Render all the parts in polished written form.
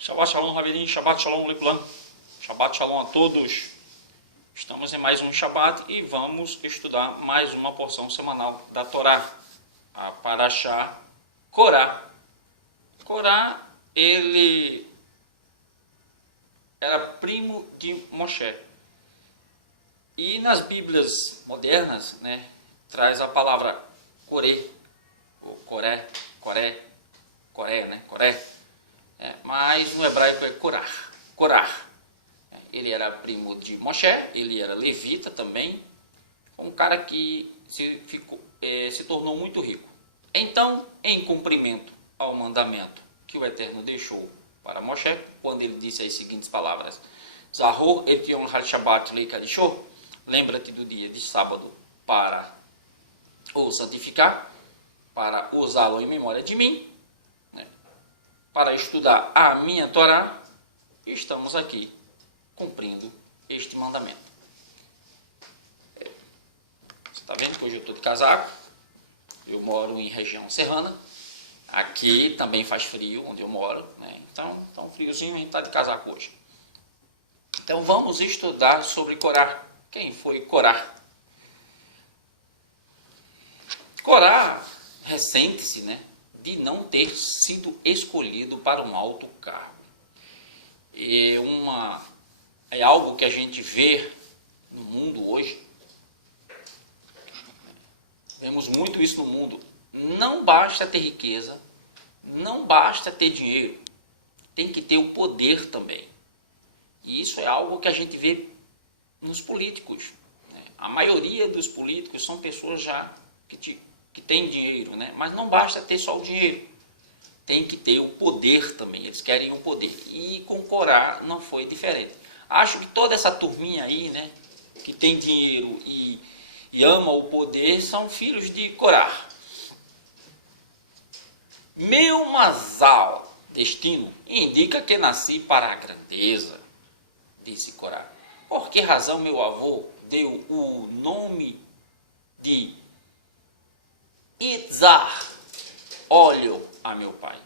Shabbat Shalom, Ravirim, Shabbat Shalom, Likulam, Shabbat Shalom a todos. Estamos em mais um Shabbat e vamos estudar mais uma porção semanal da Torá, a Parashá Korá. Korá, ele era primo de Moshe. E nas Bíblias modernas, traz a palavra Coré, ou Coré, mas no hebraico é Korá. Ele era primo de Moshe, ele era levita também, um cara que se tornou muito rico. Então, em cumprimento ao mandamento que o Eterno deixou para Moshe, quando ele disse as seguintes palavras: Zahor et Yom HaShabbat leikadishô, lembra-te do dia de sábado para o santificar, para usá-lo em memória de mim, para estudar a minha Torá. Estamos aqui cumprindo este mandamento. Você está vendo que hoje eu estou de casaco, eu moro em região serrana, aqui também faz frio onde eu moro, então tá um friozinho, a gente está de casaco hoje. Então vamos estudar sobre Korá. Quem foi Korá? Korá ressente-se, de não ter sido escolhido para um alto cargo. É algo que a gente vê no mundo hoje. Vemos muito isso no mundo. Não basta ter riqueza, não basta ter dinheiro, tem que ter o poder também. E isso é algo que a gente vê nos políticos. A maioria dos políticos são pessoas já que têm dinheiro, mas não basta ter só o dinheiro, tem que ter o poder também. Eles querem o poder. E com Korá não foi diferente. Acho que toda essa turminha aí, que tem dinheiro e ama o poder, são filhos de Korá. Meu mazal, destino, indica que nasci para a grandeza, disse Korá. Por que razão meu avô deu o nome de Itzar, óleo, a meu pai?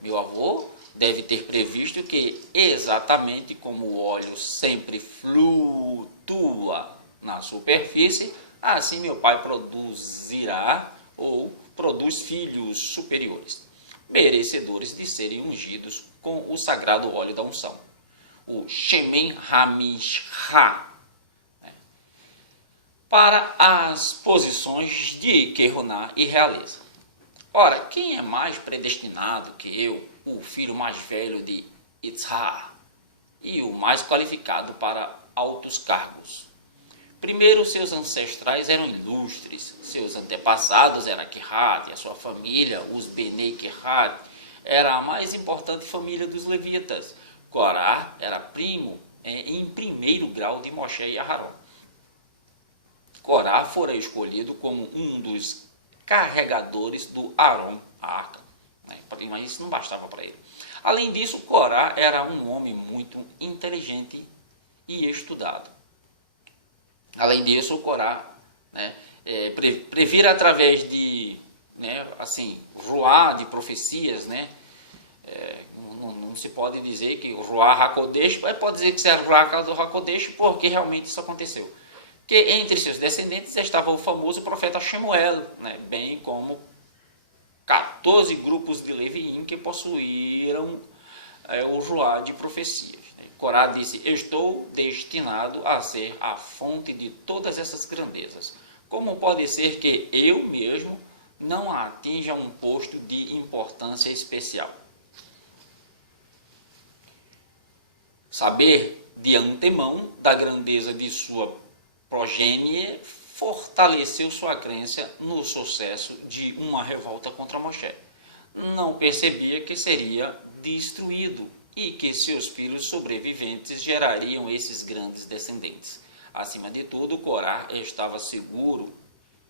Meu avô deve ter previsto que, exatamente como o óleo sempre flutua na superfície, assim meu pai produzirá ou produz filhos superiores, merecedores de serem ungidos com o sagrado óleo da unção, o Shemen HaMishcha, para as posições de Kehuná e realeza. Ora, quem é mais predestinado que eu, o filho mais velho de Itzhar, e o mais qualificado para altos cargos? Primeiro, seus ancestrais eram ilustres, seus antepassados eram Kehat, e a sua família, os Benei Kehat, era a mais importante família dos levitas. Korá era primo em primeiro grau de Moshe e Aharon. Korá fora escolhido como um dos carregadores do Aron, a arca, mas isso não bastava para ele. Além disso, Korá era um homem muito inteligente e estudado. Além disso, Korá previra através de ruá de profecias, não se pode dizer que o Ruá HaKodesh, pode dizer que isso é Ruá HaKodesh, porque realmente isso aconteceu. Que entre seus descendentes estava o famoso profeta Shemuel, bem como 14 grupos de Leviim que possuíram o Ruá de profecias. Korá disse: estou destinado a ser a fonte de todas essas grandezas. Como pode ser que eu mesmo não atinja um posto de importância especial? Saber de antemão da grandeza de sua progênie fortaleceu sua crença no sucesso de uma revolta contra Moshe. Não percebia que seria destruído e que seus filhos sobreviventes gerariam esses grandes descendentes. Acima de tudo, Korá estava seguro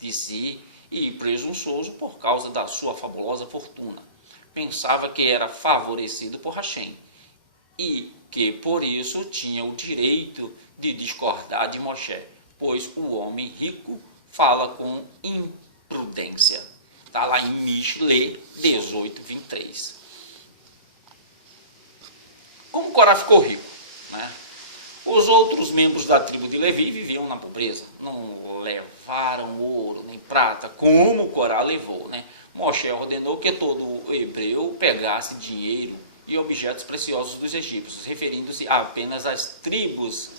de si e presunçoso por causa da sua fabulosa fortuna. Pensava que era favorecido por Hashem e que por isso tinha o direito de discordar de Moshe, pois o homem rico fala com imprudência. Está lá em Mishle 18:23. Corá ficou rico, né? Os outros membros da tribo de Levi viviam na pobreza, não levaram ouro nem prata, como Corá levou, né? Moshe ordenou que todo hebreu pegasse dinheiro e objetos preciosos dos egípcios, referindo-se apenas às tribos,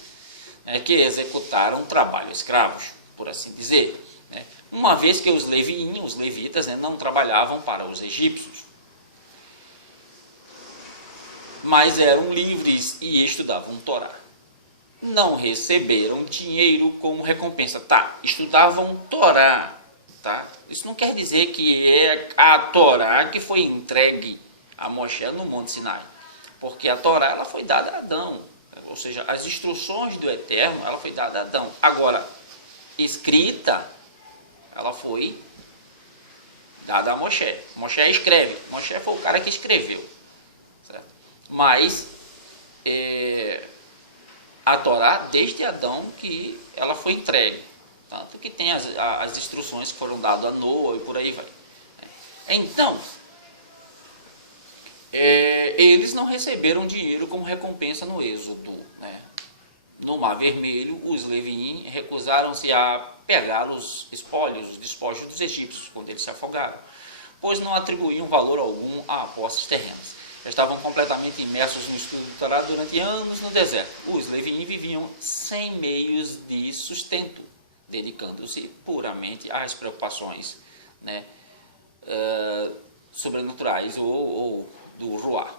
né, que executaram trabalho escravos, por assim dizer, né? Uma vez que os levitas, né, não trabalhavam para os egípcios, mas eram livres e estudavam Torá. Não receberam dinheiro como recompensa. Tá, estudavam Torá. Tá? Isso não quer dizer que é a Torá que foi entregue a Moshe no Monte Sinai. Porque a Torá ela foi dada a Adão. Ou seja, as instruções do Eterno ela foi dada a Adão. Agora, escrita, ela foi dada a Moshe. Moshe escreve. Moshe foi o cara que escreveu. Certo? Mas a Torá, desde Adão, que ela foi entregue. Tanto que tem as instruções que foram dadas a Noa e por aí vai. Então, eles não receberam dinheiro como recompensa no Êxodo, né? No Mar Vermelho, os Leviim recusaram-se a pegar os espólios, os despojos dos egípcios, quando eles se afogaram, pois não atribuíam valor algum a posses terrenas. Estavam completamente imersos no estudo do Torá durante anos no deserto. Os Leviim viviam sem meios de sustento, dedicando-se puramente às preocupações, né, sobrenaturais ou do Ruá.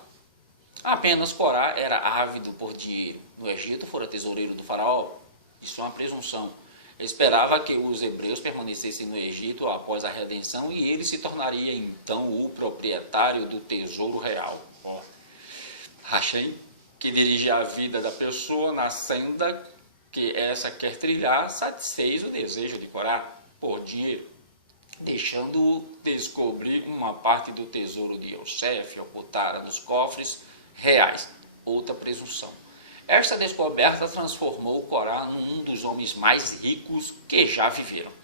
Apenas Corá era ávido por dinheiro. No Egito fora tesoureiro do faraó. Isso é uma presunção. Ele esperava que os hebreus permanecessem no Egito após a redenção e ele se tornaria então o proprietário do tesouro real. Hashem, que dirige a vida da pessoa na senda que essa quer trilhar, satisfez o desejo de Corá por dinheiro, deixando descobrir uma parte do tesouro de Yosef ocultada nos cofres reais. Outra presunção. Esta descoberta transformou Corá num dos homens mais ricos que já viveram.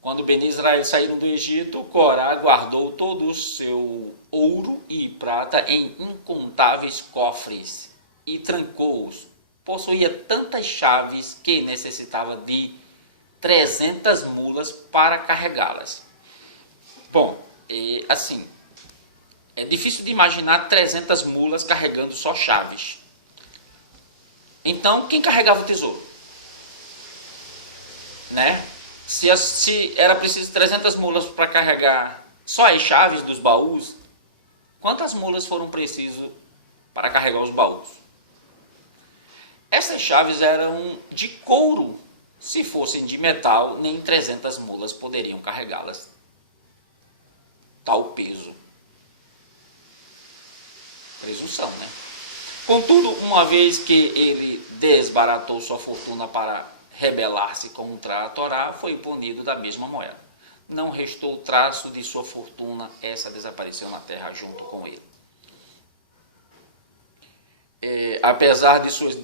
Quando Bene Israel saíram do Egito, Corá guardou todo o seu ouro e prata em incontáveis cofres e trancou-os. Possuía tantas chaves que necessitava de 300 mulas para carregá-las. Bom, assim, é difícil de imaginar 300 mulas carregando só chaves. Então, quem carregava o tesouro? Né? Se era preciso 300 mulas para carregar só as chaves dos baús, quantas mulas foram precisas para carregar os baús? Essas chaves eram de couro. Se fossem de metal, nem 300 mulas poderiam carregá-las. Tal peso. Presunção, né? Contudo, uma vez que ele desbaratou sua fortuna para rebelar-se contra a Torá, foi punido da mesma moeda. Não restou traço de sua fortuna, essa desapareceu na terra junto com ele. Apesar de suas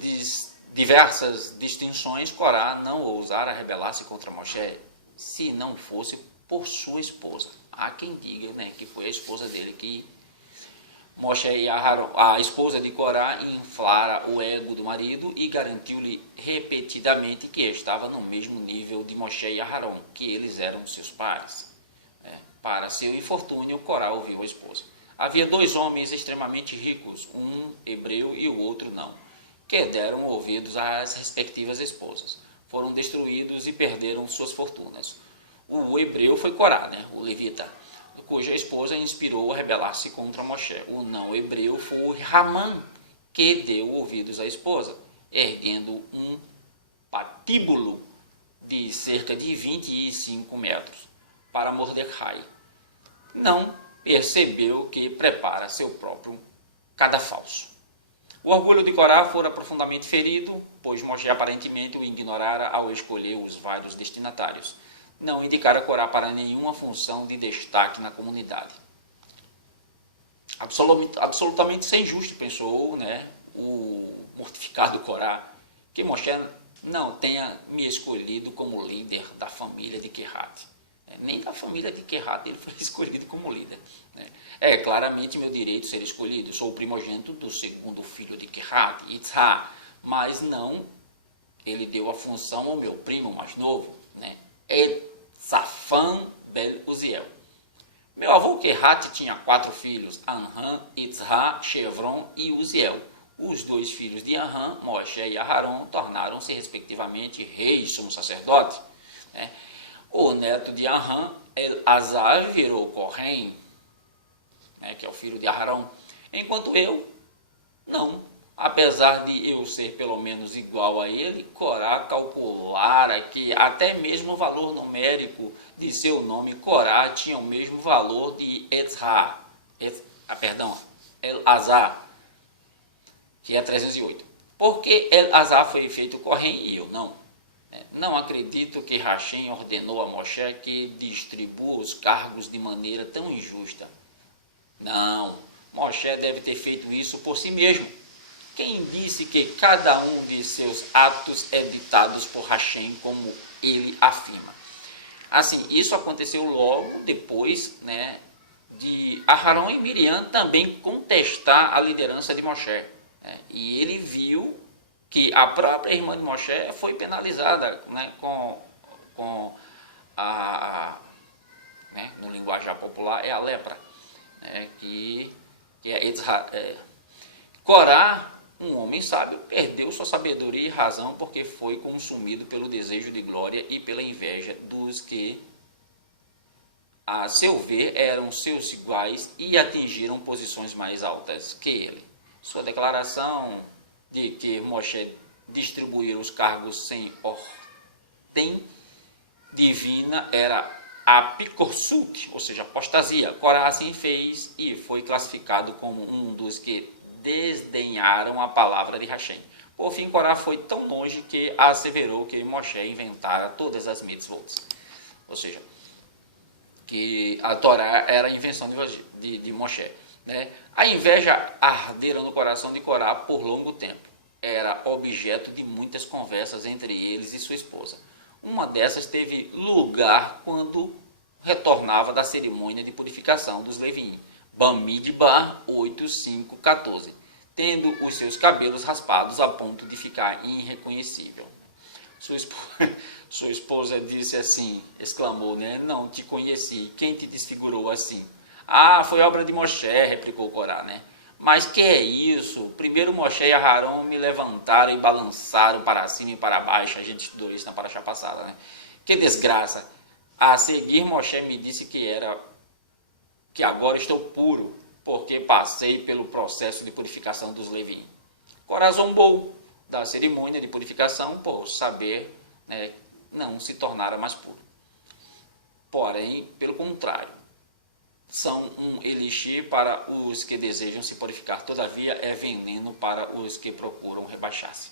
diversas distinções, Corá não ousara rebelar-se contra Moshe, se não fosse por sua esposa. Há quem diga, né, que foi a esposa dele que Moshe e a esposa de Corá inflara o ego do marido e garantiu-lhe repetidamente que estava no mesmo nível de Moshe e Aharon, que eles eram seus pais. Para seu infortúnio, Corá ouviu a esposa. Havia dois homens extremamente ricos, um hebreu e o outro não, que deram ouvidos às respectivas esposas. Foram destruídos e perderam suas fortunas. O hebreu foi Corá, né, o levita, cuja esposa inspirou a rebelar-se contra Moshe. O não hebreu foi Ramã, que deu ouvidos à esposa, erguendo um patíbulo de cerca de 25 metros para Mordecai. Não percebeu que prepara seu próprio cadafalso. O orgulho de Corá fora profundamente ferido, pois Moshe aparentemente o ignorara ao escolher os vários destinatários. Não indicara Corá para nenhuma função de destaque na comunidade. Absolutamente sem justo, pensou, né, o mortificado Corá, que Moshe não tenha me escolhido como líder da família de Kehat. Nem da família de Querhat ele foi escolhido como líder. Né? Claramente meu direito ser escolhido. Eu sou o primogênito do segundo filho de Querhat, Yitzhak, mas não, ele deu a função ao meu primo mais novo, né? Elzafan ben Uziel. Meu avô Querhat tinha 4 filhos, Anram, Yitzhak, Chevron e Uziel. Os 2 filhos de Anram, Moshe e Aharon, tornaram-se respectivamente reis, sumo sacerdote. Né? O neto de Anram, Elazar, virou Kohen, né, que é o filho de Aharon, enquanto eu, não. Apesar de eu ser pelo menos igual a ele, Corá calculara que até mesmo o valor numérico de seu nome, Corá, tinha o mesmo valor de Elazar, que é 308. Porque Elazar foi feito Kohen e eu não. Não acredito que Hashem ordenou a Moshe que distribua os cargos de maneira tão injusta. Não, Moshe deve ter feito isso por si mesmo. Quem disse que cada um de seus atos é ditados por Hashem, como ele afirma? Assim, isso aconteceu logo depois, né, de Aharon e Miriam também contestar a liderança de Moshe. Né, e ele viu que a própria irmã de Moshe foi penalizada, né, com né, no linguajar popular, é a lepra, né, que é Corá, um homem sábio, perdeu sua sabedoria e razão porque foi consumido pelo desejo de glória e pela inveja dos que, a seu ver, eram seus iguais e atingiram posições mais altas que ele. Sua declaração de que Moshe distribuía os cargos sem ordem divina era apicorsut, ou seja, apostasia. Corá assim fez e foi classificado como um dos que desdenharam a palavra de Hashem. Por fim, Corá foi tão longe que asseverou que Moshe inventara todas as mitzvot. Ou seja, que a Torá era a invenção de Moshe. Né? A inveja ardera no coração de Corá por longo tempo. Era objeto de muitas conversas entre eles e sua esposa. Uma dessas teve lugar quando retornava da cerimônia de purificação dos Leviim. Bamidbar 8:5-14, tendo os seus cabelos raspados a ponto de ficar irreconhecível. Sua esposa disse assim, exclamou, né? Não te conheci, quem te desfigurou assim? Ah, foi obra de Moshe, replicou Corá, né? Mas que é isso? Primeiro Moshe e Aharon me levantaram e balançaram para cima e para baixo. A gente estudou isso na paraxá passada, né? Que desgraça! A seguir Moshe me disse que agora estou puro, porque passei pelo processo de purificação dos Leviim. Corá zombou da cerimônia de purificação por saber, né, não se tornara mais puro. Porém, pelo contrário, são um elixir para os que desejam se purificar, todavia é veneno para os que procuram rebaixar-se.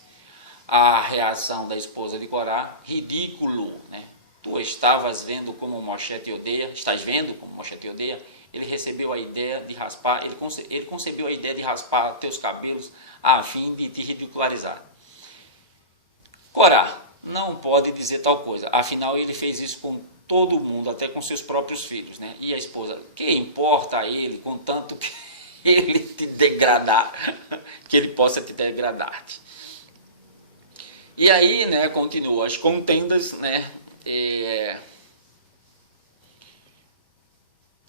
A reação da esposa de Corá, ridículo, né? Tu estavas vendo como Moshe te odeia, estás vendo como Moshe te odeia? Ele recebeu a ideia de raspar, ele concebeu a ideia de raspar teus cabelos a fim de te ridicularizar. Corá não pode dizer tal coisa, afinal ele fez isso com todo mundo, até com seus próprios filhos, né? E a esposa, que importa a ele, contanto que ele te degradar, que ele possa te degradar-te. E aí, né, continua as contendas, né?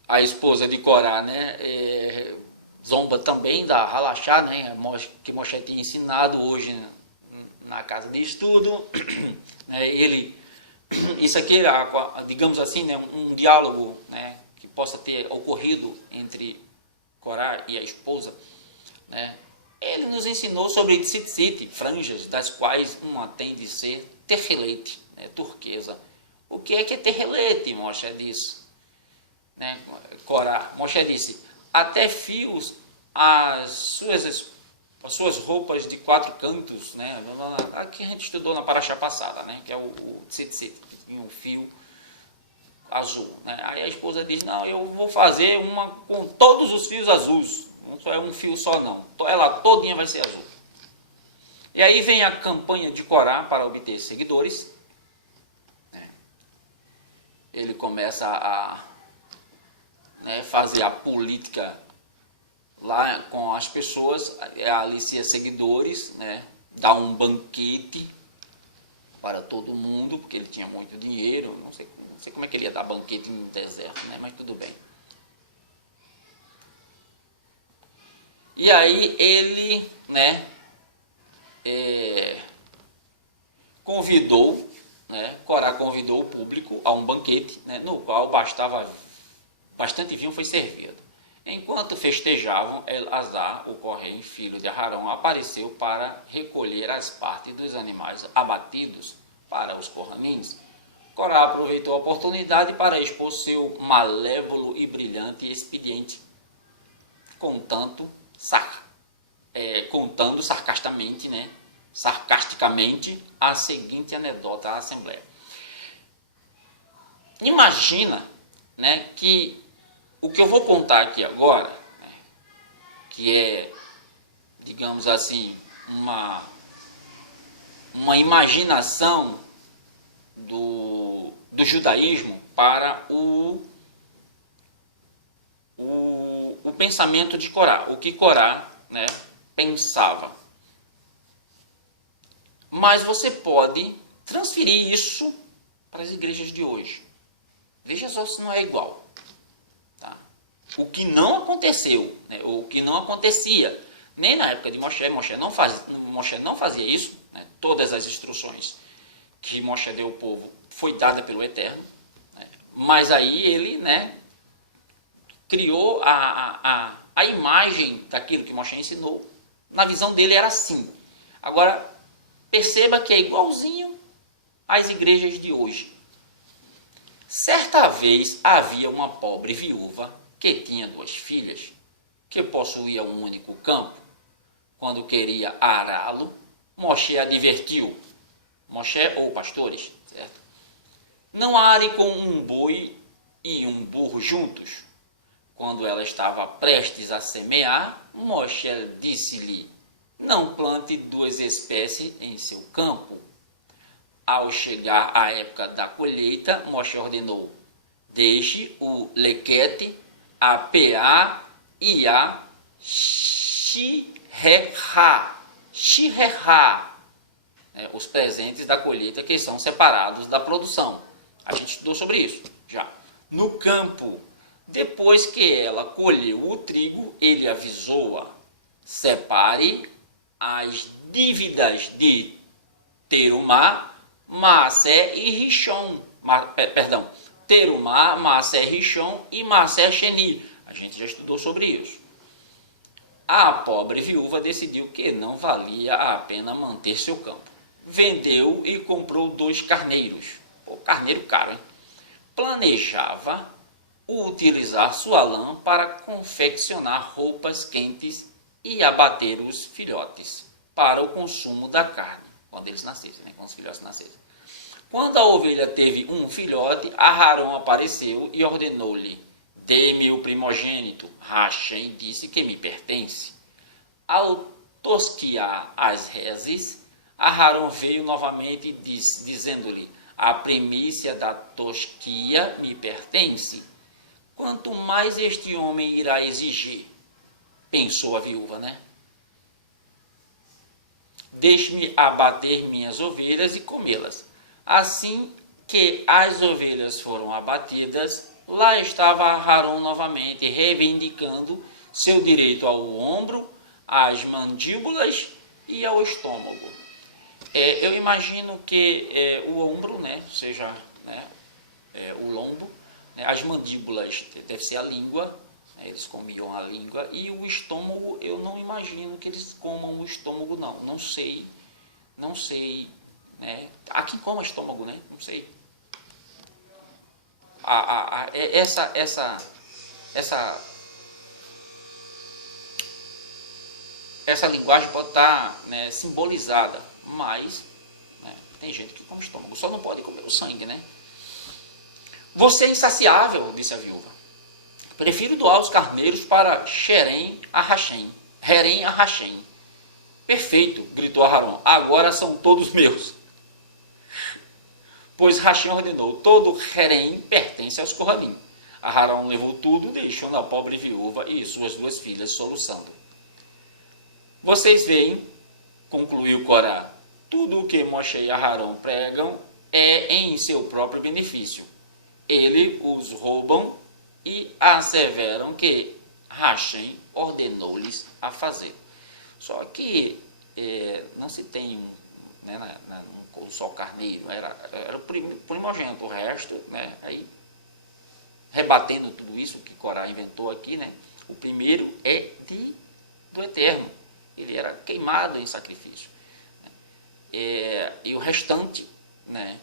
A esposa de Corá, né, zomba também da halachá, né, que Moshe tinha ensinado hoje na casa de estudo. Isso aqui era, digamos assim, né, um diálogo, né, que possa ter ocorrido entre Corá e a esposa. Né. Ele nos ensinou sobre tzitzit, franjas, das quais uma tem de ser terrelete, né, turquesa. O que é terrelete? Moshe disse. Né, Corá, Moshe disse, até fios as suas roupas de 4 cantos, né, aqui a gente estudou na paraxá passada, né, que é o tzitzit, que tinha um fio azul. Né, aí a esposa diz, não, eu vou fazer uma com todos os fios azuis, não é um fio só não, ela todinha vai ser azul. E aí vem a campanha de Corá para obter seguidores. ele começa a, né, fazer a política lá com as pessoas, alicia seguidores, né, dá um banquete para todo mundo, porque ele tinha muito dinheiro, não sei como é que ele ia dar banquete em deserto, né, mas tudo bem. E aí ele, né, Corá convidou o público a um banquete, né, no qual bastante vinho foi servido. Enquanto festejavam, Elazar, o corrém, filho de Arão, apareceu para recolher as partes dos animais abatidos para os corramins. Corá aproveitou a oportunidade para expor seu malévolo e brilhante expediente, contando sarcasticamente a seguinte anedota à Assembleia. Imagina, né, que o que eu vou contar aqui agora, né, que é, digamos assim, uma imaginação do judaísmo para o pensamento de Corá, o que Corá, né, pensava. Mas você pode transferir isso para as igrejas de hoje. Veja só se não é igual. Tá? O que não aconteceu, né, ou o que não acontecia, nem na época de Moshe não fazia isso, né, todas as instruções que Moshe deu ao povo foi dada pelo Eterno, né, mas aí ele, né, criou a imagem daquilo que Moshe ensinou, na visão dele era assim. Agora, perceba que é igualzinho às igrejas de hoje. Certa vez havia uma pobre viúva que tinha 2 filhas, que possuía um único campo. Quando queria ará-lo, Moshe advertiu. Moshe ou pastores, certo? Não are com um boi e um burro juntos. Quando ela estava prestes a semear, Moshe disse-lhe: não plante 2 espécies em seu campo. Ao chegar a época da colheita, Moshe ordenou: deixe o lequete, a peá e a shirerá, os presentes da colheita que são separados da produção. A gente estudou sobre isso já. No campo, depois que ela colheu o trigo, ele avisou-a: separe as dívidas de Terumá, Maassé e Rishon. Terumá, Maassé, Rishon e Maassé Sheni. A gente já estudou sobre isso. A pobre viúva decidiu que não valia a pena manter seu campo. Vendeu e comprou 2 carneiros. Pô, carneiro caro, hein? Planejava utilizar sua lã para confeccionar roupas quentes e abater os filhotes para o consumo da carne, quando eles nascessem, né? Quando os filhotes nascessem. Quando a ovelha teve um filhote, Arão apareceu e ordenou-lhe: dê-me o primogênito. Rachem disse que me pertence. Ao tosquiar as reses, Arão veio novamente e dizendo-lhe: a primícia da tosquia me pertence. Quanto mais este homem irá exigir? Pensou a viúva, né? Deixe-me abater minhas ovelhas e comê-las. Assim que as ovelhas foram abatidas, lá estava Arão novamente, reivindicando seu direito ao ombro, às mandíbulas e ao estômago. Eu imagino que o ombro, né, seja, né, o lombo, né, as mandíbulas deve ser a língua, né, eles comiam a língua, e o estômago, eu não imagino que eles comam o estômago, não sei, né, há quem coma estômago, né, não sei. Essa linguagem pode estar, né, simbolizada, mas, né, tem gente que come estômago, só não pode comer o sangue, né? Você é insaciável, disse a viúva. Prefiro doar os carneiros para Herem a Rachem. Perfeito, gritou Arão. Agora são todos meus. pois Rachim ordenou, todo Herem pertence aos Kohanim. Aharon levou tudo, deixando a pobre viúva e suas 2 filhas soluçando. Vocês veem, concluiu Corá, tudo o que Moshe e Aharon pregam é em seu próprio benefício. Ele os roubam e asseveram que Rachim ordenou-lhes a fazer. Só que não se tem só o carneiro, era o primogênito, o resto, né, aí, rebatendo tudo isso que Corá inventou aqui, né, o primeiro é do Eterno, ele era queimado em sacrifício. E o restante, né,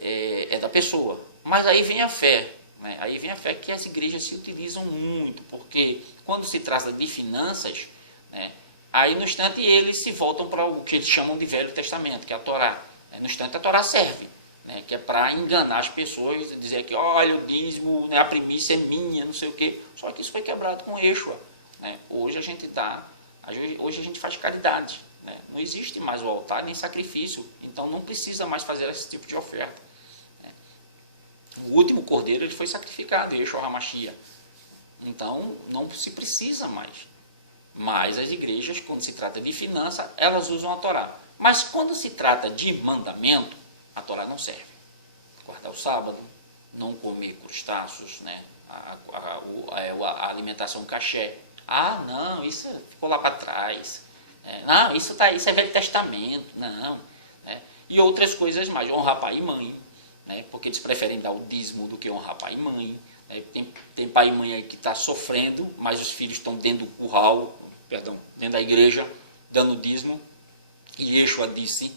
é da pessoa. Mas aí vem a fé, né, aí vem a fé que as igrejas se utilizam muito, porque quando se trata de finanças, né, aí no instante eles se voltam para o que eles chamam de Velho Testamento, que é a Torá. No instante a Torá serve, né, que é para enganar as pessoas, dizer que olha, o dízimo, né, a primícia é minha, não sei o quê. Só que isso foi quebrado com Yeshua, né. Hoje a gente faz caridade, né. Não existe mais o altar nem sacrifício, então não precisa mais fazer esse tipo de oferta, né. O último cordeiro ele foi sacrificado, Yeshua HaMashiach. Então não se precisa mais. Mas as igrejas, quando se trata de finança, elas usam a Torá. Mas quando se trata de mandamento, a Torá não serve. Guardar o sábado, não comer crustáceos, né? A alimentação caché. Ah, não, isso ficou lá para trás. Não, isso é Velho Testamento. Não. Né? E outras coisas mais. Honrar pai e mãe, né? Porque eles preferem dar o dízimo do que honrar pai e mãe. Né? Tem pai e mãe aí que está sofrendo, mas os filhos estão dentro do curral, dentro da igreja, dando dízimo. E Yeshua disse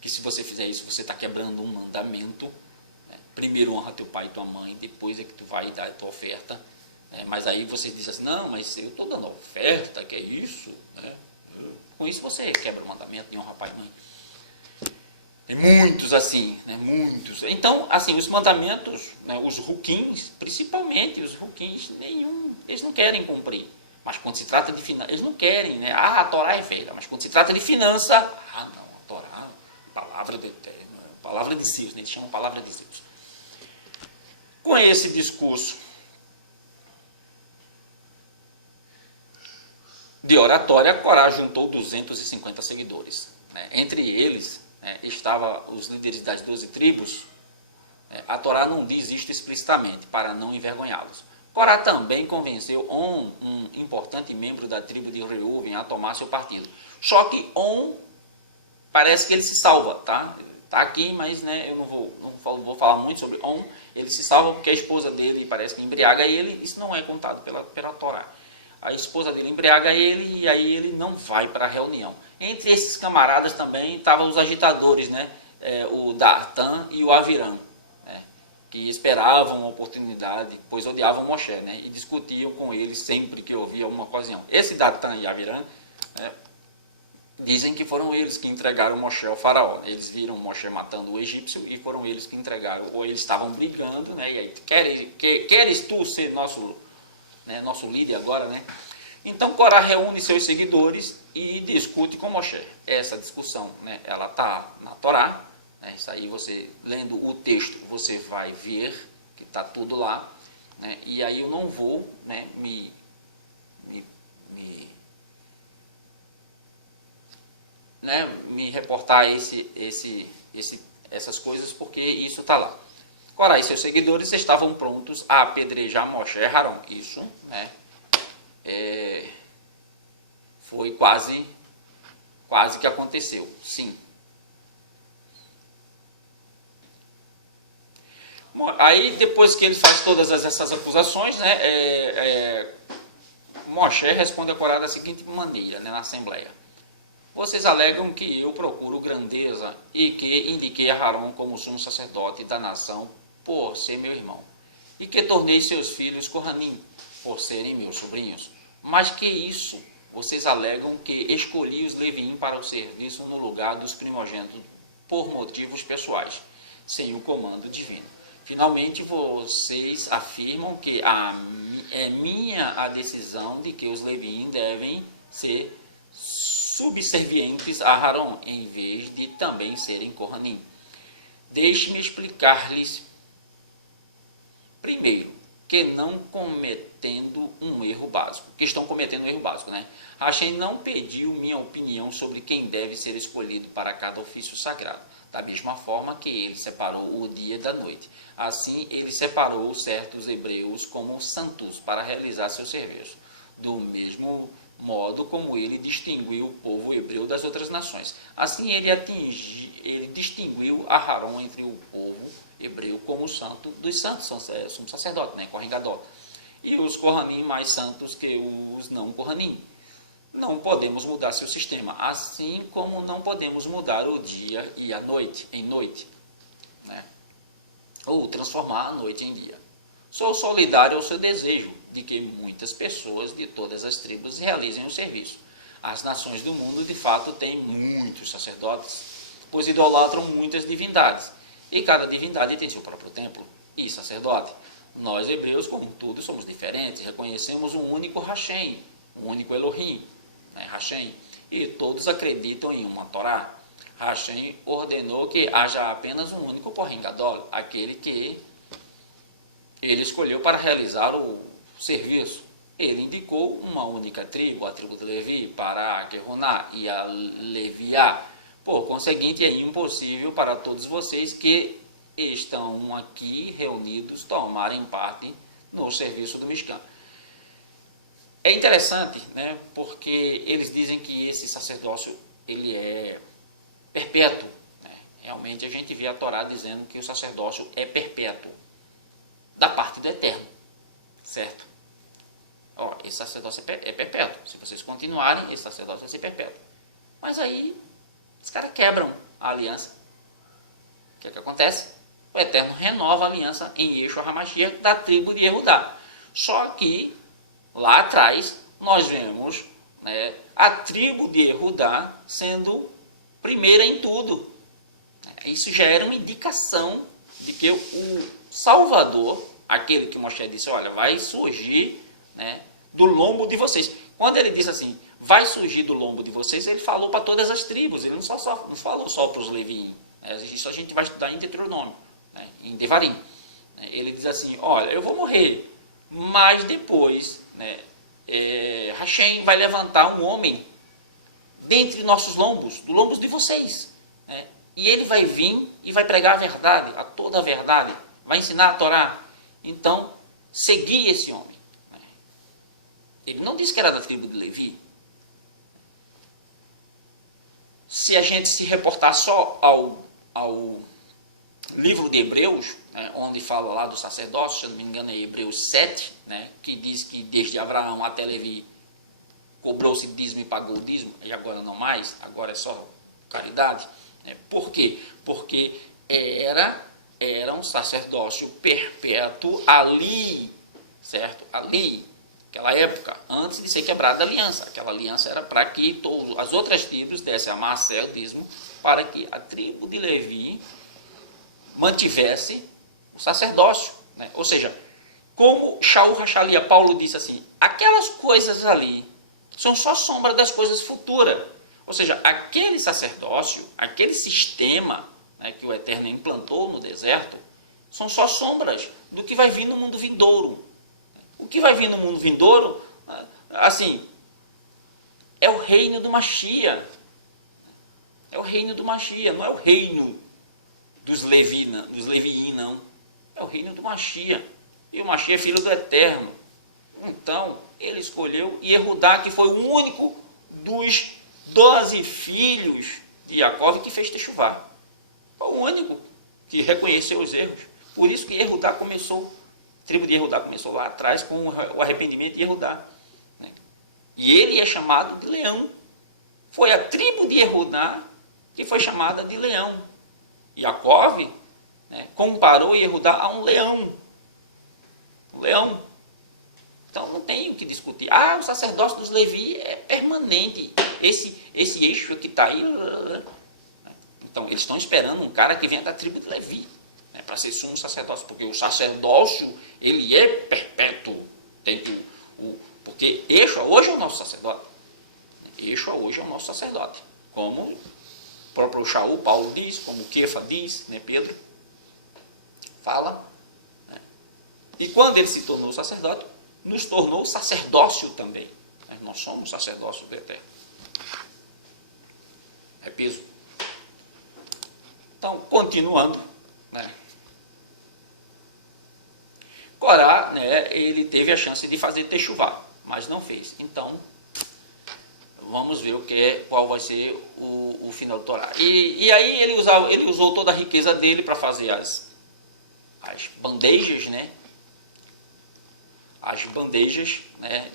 que se você fizer isso, você está quebrando um mandamento. Né? Primeiro honra teu pai e tua mãe, depois é que tu vai dar a tua oferta. Né? Mas aí você diz assim, não, mas eu estou dando oferta, que é isso? Né? Com isso você quebra o mandamento de honrar pai e mãe. Tem muitos assim, né? Muitos. Então, assim, os mandamentos, né? Os ruquins, principalmente os ruquins, eles não querem cumprir. Mas quando se trata de finança, eles não querem, né? Ah, a Torá é velha, mas quando se trata de finança, ah, não, a Torá, palavra de Eterno, palavra de Deus, né? Eles chamam palavra de Deus. Com esse discurso de oratória, Corá juntou 250 seguidores. Né? Entre eles, né, estavam os líderes das 12 tribos. A Torá não diz isto explicitamente, para não envergonhá-los. Corá também convenceu On, um importante membro da tribo de Reuven, a tomar seu partido. Só que On, parece que ele se salva, tá? Está aqui, mas né, eu não vou falar muito sobre On. Ele se salva porque a esposa dele parece que embriaga ele. Isso não é contado pela Torá. A esposa dele embriaga ele e aí ele não vai para a reunião. Entre esses camaradas também estavam os agitadores, né? O Dartan e o Aviram, que esperavam uma oportunidade, pois odiavam Moshe, né? E discutiam com ele sempre que havia uma ocasião. Esse Datan e Aviram, né, dizem que foram eles que entregaram Moshe ao faraó. Eles viram Moshe matando o egípcio e foram eles que entregaram. Ou eles estavam brigando, né? E aí, queres tu ser nosso líder agora, né? Então Corá reúne seus seguidores e discute com Moshe. Essa discussão, né, ela está na Torá. Isso aí você, lendo o texto, você vai ver que está tudo lá. Né? E aí eu não vou, né, me reportar essas coisas, porque isso está lá. Corá e seus seguidores estavam prontos a apedrejar Moshe e Aharon. Isso, né, foi quase que aconteceu, sim. Aí, depois que ele faz todas essas acusações, né, Moshe responde a Corá da seguinte maneira, né, na Assembleia. Vocês alegam que eu procuro grandeza e que indiquei a Aharon como sumo sacerdote da nação por ser meu irmão, e que tornei seus filhos Kohanim por serem meus sobrinhos. Mas que isso, vocês alegam que escolhi os Leviim para o serviço no lugar dos primogênitos por motivos pessoais, sem o comando divino. Finalmente, vocês afirmam que é minha a decisão de que os Leviim devem ser subservientes a Aharon, em vez de também serem Kohanim. Deixe-me explicar-lhes primeiro que não cometendo um erro básico, que estão cometendo um erro básico, né? Hashem não pediu minha opinião sobre quem deve ser escolhido para cada ofício sagrado, da mesma forma que ele separou o dia da noite. Assim, ele separou certos hebreus como santos para realizar seu serviço, do mesmo modo como ele distinguiu o povo hebreu das outras nações. Assim, ele distinguiu Aharon entre o povo hebreu como santo dos santos, somos sacerdotes, né? Kohen Gadol, e os Kohanim mais santos que os não Kohanim. Não podemos mudar seu sistema, assim como não podemos mudar o dia e a noite em noite, né? Ou transformar a noite em dia. Sou solidário ao seu desejo de que muitas pessoas de todas as tribos realizem o serviço. As nações do mundo, de fato, têm muitos sacerdotes, pois idolatram muitas divindades, e cada divindade tem seu próprio templo e sacerdote. Nós, hebreus, contudo, somos diferentes, reconhecemos um único Hashem, um único Elohim, né, Hashem, e todos acreditam em uma Torá. Hashem ordenou que haja apenas um único Kohen Gadol, aquele que ele escolheu para realizar o serviço. Ele indicou uma única tribo, a tribo de Levi, para a Keruná e a Leviá. Por conseguinte, é impossível para todos vocês que estão aqui reunidos tomarem parte no serviço do Mishkan. É interessante, né, porque eles dizem que esse sacerdócio ele é perpétuo, né? Realmente a gente vê a Torá dizendo que o sacerdócio é perpétuo, da parte do Eterno, certo? Ó, esse sacerdócio é perpétuo. Se vocês continuarem, esse sacerdócio vai ser perpétuo. Mas aí os caras quebram a aliança. O que é que acontece? O Eterno renova a aliança em Yeshua HaMashiach da tribo de Yehudá. Só que lá atrás nós vemos, né, a tribo de Yehudá sendo primeira em tudo. Isso já era uma indicação de que o Salvador, aquele que Moshe disse, olha, vai surgir, né, do lombo de vocês. Quando ele disse assim, vai surgir do lombo de vocês, ele falou para todas as tribos, ele não falou só para os Leviim. Isso a gente vai estudar em Deuteronômio, né, em Devarim. Ele diz assim, olha, eu vou morrer, mas depois, né, Hashem vai levantar um homem dentre nossos lombos, do lombos de vocês, né, e ele vai vir e vai pregar a verdade, a toda a verdade, vai ensinar a Torá. Então, segui esse homem. Ele não disse que era da tribo de Levi. Se a gente se reportar só ao livro de Hebreus, né, onde fala lá do sacerdócio, se eu não me engano é Hebreus 7, né, que diz que desde Abraão até Levi cobrou-se dízimo e pagou o dízimo, e agora não mais, agora é só caridade. Por quê? Porque era um sacerdócio perpétuo ali, certo? Ali, aquela época, antes de ser quebrada a aliança. Aquela aliança era para que as outras tribos dessem a Maaser, o dízimo, para que a tribo de Levi mantivesse o sacerdócio, né? Ou seja, como Shaul Hachalia, Paulo disse assim, aquelas coisas ali são só sombra das coisas futuras. Ou seja, aquele sacerdócio, aquele sistema, né, que o Eterno implantou no deserto, são só sombras do que vai vir no mundo vindouro. O que vai vir no mundo vindouro, assim, é o reino do Mashiach. É o reino do Mashiach, não é o reino dos Leviim, não. É o reino do Mashiach. E o Mashiach é filho do Eterno. Então, ele escolheu Yehudá, que foi o único dos 12 filhos de Jacó que fez Teshuvá. Foi o único que reconheceu os erros. Por isso que Yehudá começou, a tribo de Yehudá começou lá atrás com o arrependimento de Yehudá, né? E ele é chamado de leão. Foi a tribo de Yehudá que foi chamada de leão. Jacó, né, comparou Yehudá a um leão. Um leão. Então não tem o que discutir. Ah, o sacerdócio dos Levi é permanente. Esse eixo que está aí. Então eles estão esperando um cara que venha da tribo de Levi, né, para ser sumo sacerdócio, porque o sacerdócio ele é perpétuo. Porque Yeshua hoje é o nosso sacerdote. Yeshua hoje é o nosso sacerdote. Como próprio Shaul, Paulo diz, como Kefa diz, né, Pedro fala, né? E quando ele se tornou sacerdote, nos tornou sacerdócio também, né? Nós somos sacerdócio do Eterno. É peso. Então, continuando, né? Corá, né, ele teve a chance de fazer techuvá, mas não fez. Então, vamos ver qual vai ser o final do Torá. E aí ele usou toda a riqueza dele para fazer as bandejas, né? As bandejas, né,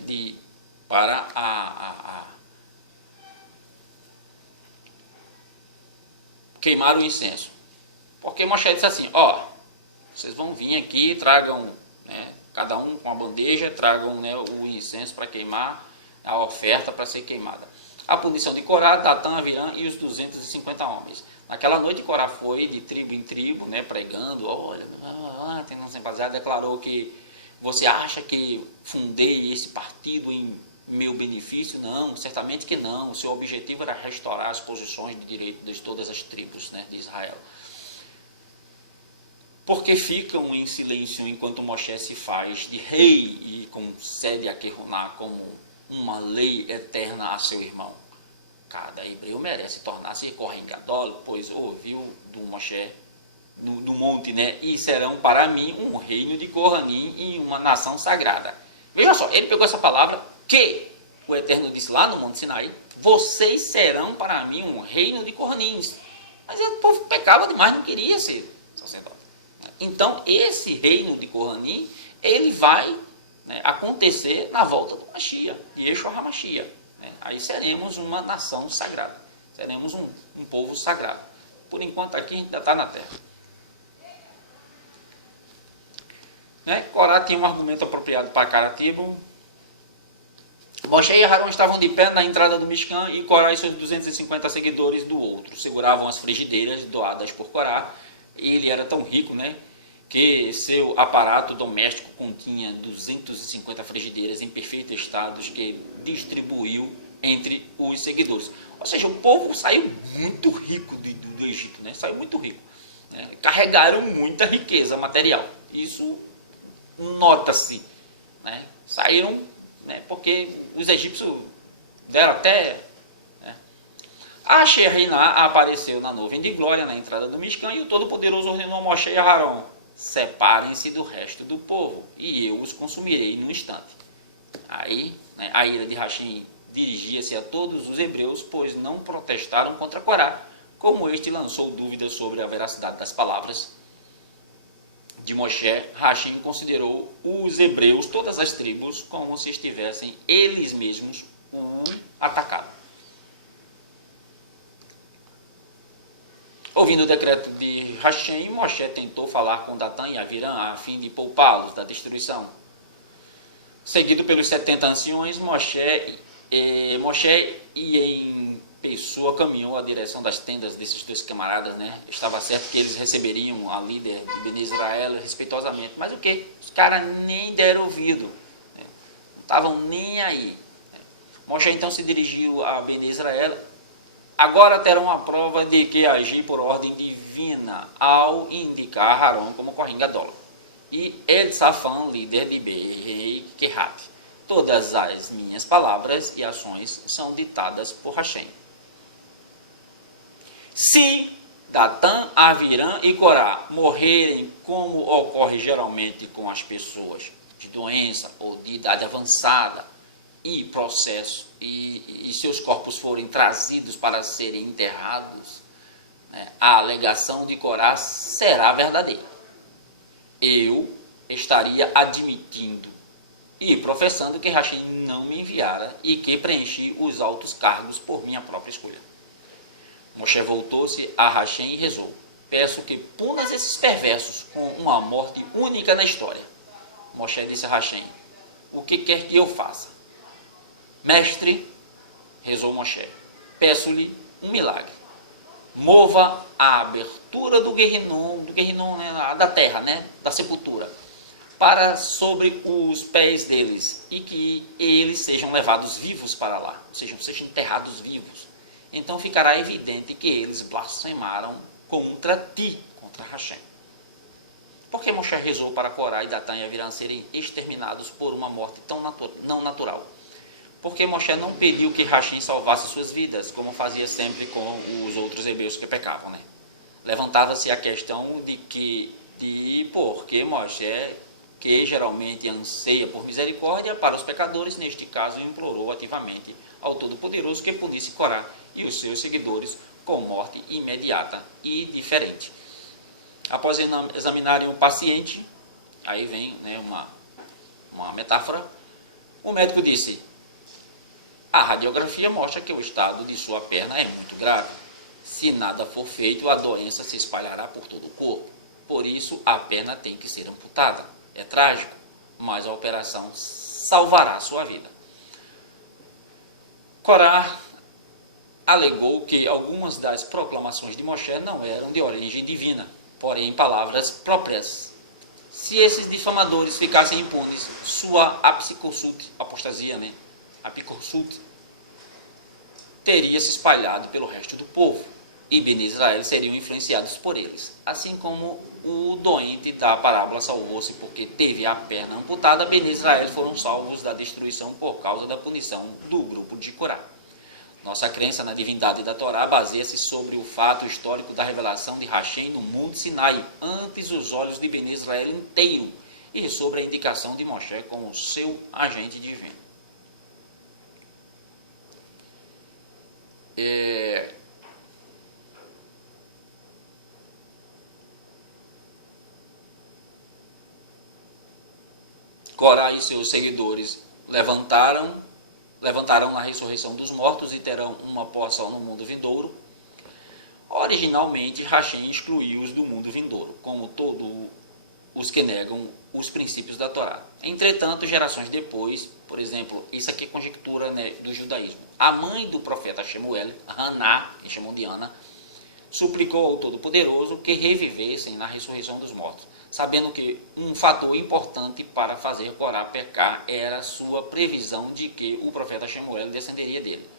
para queimar o incenso. Porque Moshe disse assim, ó, vocês vão vir aqui, tragam, né, cada um com a bandeja, tragam, né, o incenso para queimar, a oferta para ser queimada. A punição de Corá, Datã, Avirã e os 250 homens. Naquela noite Corá foi de tribo em tribo, né, pregando, olha, tem não baseado, declarou que você acha que fundei esse partido em meu benefício? Não, certamente que não. O seu objetivo era restaurar as posições de direito de todas as tribos, né, de Israel. Porque ficam em silêncio enquanto Moshe se faz de rei e concede a Kehuná como uma lei eterna a seu irmão. Cada hebreu merece tornar-se Kohen Gadol, pois ouviu do Moshe do monte, né? E serão para mim um reino de Kohanim e uma nação sagrada. Veja só, ele pegou essa palavra que o Eterno disse lá no Monte Sinai, vocês serão para mim um reino de Kohanins. Mas o povo pecava demais, não queria ser sacerdote. Então, esse reino de Kohanim, ele vai, né, acontecer na volta do Mashiach, de Yeshua HaMashiach. Né? Aí seremos uma nação sagrada, seremos um povo sagrado. Por enquanto aqui a gente ainda está na terra. Né? Corá tinha um argumento apropriado para cada tribo. Moshe e Aarão estavam de pé na entrada do Mishkan e Corá e seus 250 seguidores do outro seguravam as frigideiras doadas por Corá. Ele era tão rico, né, que seu aparato doméstico continha 250 frigideiras em perfeito estado que distribuiu entre os seguidores. Ou seja, o povo saiu muito rico do Egito, né? Saiu muito rico. Né? Carregaram muita riqueza material. Isso nota-se. Né? Saíram, né, porque os egípcios deram até... Né? A Sheriná apareceu na nuvem de glória na entrada do Mishkan e o Todo-Poderoso ordenou a Moshe e Aarão: separem-se do resto do povo e eu os consumirei num instante. Aí, né, a ira de Hashem dirigia-se a todos os hebreus, pois não protestaram contra Corá, como este lançou dúvidas sobre a veracidade das palavras de Moshe. Hashem considerou os hebreus, todas as tribos, como se estivessem eles mesmos atacados. Ouvindo o decreto de Hashem, Moshe tentou falar com Datã e Avirã a fim de poupá-los da destruição. Seguido pelos 70 anciões, Moshe e em pessoa caminhou à direção das tendas desses dois camaradas, né? Estava certo que eles receberiam a líder de Bnei Israel respeitosamente, mas o que? Os caras nem deram ouvido, né? Não estavam nem aí. Né? Moshe então se dirigiu a Bnei Israel. Agora terão a prova de que agi por ordem divina ao indicar Arão como Kohen Gadol e Edsafan, líder de Beit Kehat. Todas as minhas palavras e ações são ditadas por Hashem. Se Datã, Avirã e Corá morrerem como ocorre geralmente com as pessoas de doença ou de idade avançada e processo, e seus corpos forem trazidos para serem enterrados, né, a alegação de Corá será verdadeira. Eu estaria admitindo e professando que Hashem não me enviara e que preenchi os altos cargos por minha própria escolha. Moshe voltou-se a Hashem e rezou: peço que punas esses perversos com uma morte única na história. Moshe disse a Hashem: o que quer que eu faça? Mestre, rezou Moshe, peço-lhe um milagre. Mova a abertura do Guerrinon, né, da terra, né, da sepultura, para sobre os pés deles, e que eles sejam levados vivos para lá, ou seja, sejam enterrados vivos. então ficará evidente que eles blasfemaram contra ti, contra Hashem. Porque Moshe rezou para Corá e Datã e Aviram serem exterminados por uma morte tão não natural? Porque Moshe não pediu que Hashem salvasse suas vidas, como fazia sempre com os outros hebreus que pecavam, né? Levantava-se a questão de porque Moshe, que geralmente anseia por misericórdia para os pecadores, neste caso implorou ativamente ao Todo-Poderoso que punisse Corá e os seus seguidores com morte imediata e diferente. Após examinarem o paciente, aí vem, né, uma metáfora, o médico disse: a radiografia mostra que o estado de sua perna é muito grave. Se nada for feito, a doença se espalhará por todo o corpo. Por isso, a perna tem que ser amputada. É trágico, mas a operação salvará sua vida. Corá alegou que algumas das proclamações de Moshe não eram de origem divina, porém palavras próprias. Se esses difamadores ficassem impunes, sua apsiconsult, apostasia, né? Apiconsult, teria se espalhado pelo resto do povo, e Bene Israel seriam influenciados por eles. Assim como o doente da parábola salvou-se porque teve a perna amputada, Bene Israel foram salvos da destruição por causa da punição do grupo de Corá. Nossa crença na divindade da Torá baseia-se sobre o fato histórico da revelação de Hashem no Monte Sinai, antes os olhos de Bene Israel inteiro, e sobre a indicação de Moshe como seu agente divino. Corá e seus seguidores levantarão na ressurreição dos mortos e terão uma porção no mundo vindouro. Originalmente, Hashem excluiu-os do mundo vindouro, como todos os que negam os princípios da Torá. Entretanto, gerações depois, por exemplo, isso aqui é conjectura, né, do judaísmo, a mãe do profeta Shemuel, Haná, que chamou de Ana, suplicou ao Todo-Poderoso que revivessem na ressurreição dos mortos, sabendo que um fator importante para fazer Corá pecar era sua previsão de que o profeta Shemuel descenderia dele.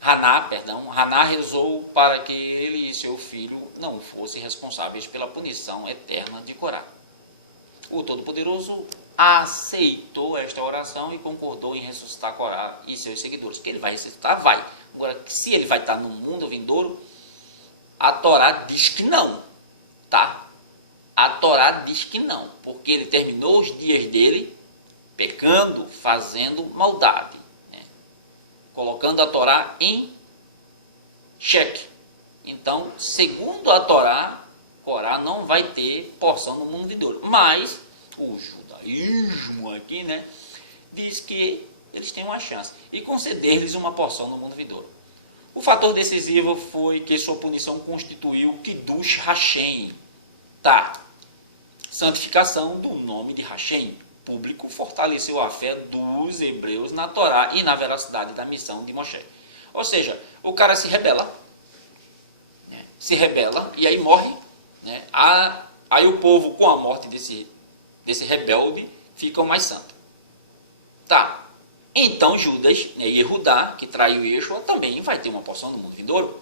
Haná rezou para que ele e seu filho não fossem responsáveis pela punição eterna de Corá. O Todo-Poderoso aceitou esta oração e concordou em ressuscitar Corá e seus seguidores. Que ele vai ressuscitar? Vai. Agora, se ele vai estar no mundo vindouro, a Torá diz que não, tá? A Torá diz que não, porque ele terminou os dias dele pecando, fazendo maldade, né? Colocando a Torá em xeque. Então, segundo a Torá, Corá não vai ter porção no mundo vindouro. Mas o judaísmo aqui, né, diz que eles têm uma chance e conceder-lhes uma porção no mundo vindouro. O fator decisivo foi que sua punição constituiu Kiddush Hashem, tá? Santificação do nome de Hashem. Público fortaleceu a fé dos hebreus na Torá e na veracidade da missão de Moshe. Ou seja, o cara se rebela, né? Se rebela e aí morre, né? Aí o povo, com a morte desse rebelde, fica mais santo. Tá. Então Judas, né, e Judá, que traiu Yeshua, também vai ter uma porção no mundo vindouro.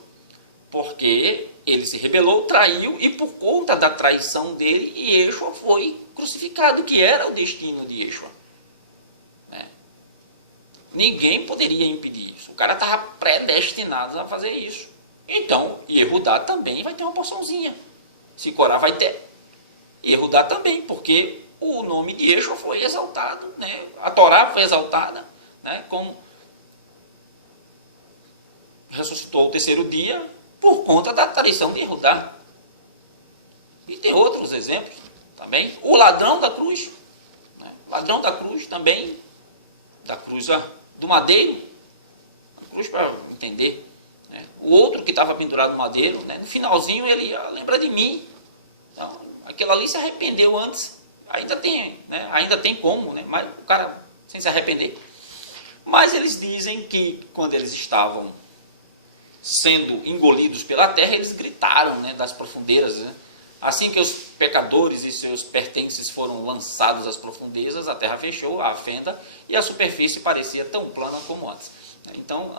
Porque ele se rebelou, traiu, e por conta da traição dele, Yeshua foi crucificado, que era o destino de Yeshua. Né? Ninguém poderia impedir isso. O cara estava predestinado a fazer isso. Então, Yehudá também vai ter uma porçãozinha. Se Corá vai ter. Yehudá também, porque o nome de Yeshua foi exaltado, né? A Torá foi exaltada, né? Como ressuscitou ao terceiro dia, por conta da traição de Judá. E tem outros exemplos também. O ladrão da cruz, né? Ladrão da cruz também, da cruz do madeiro, a cruz para entender, né? O outro que estava pendurado no madeiro, né? No finalzinho ele lembra de mim. Então, aquele ali se arrependeu antes, ainda tem, né? Ainda tem como, né? Mas o cara sem se arrepender. Mas eles dizem que quando eles estavam sendo engolidos pela terra, eles gritaram, né, das profundezas, né? Assim que os pecadores e seus pertences foram lançados às profundezas, a terra fechou a fenda e a superfície parecia tão plana como antes. Então,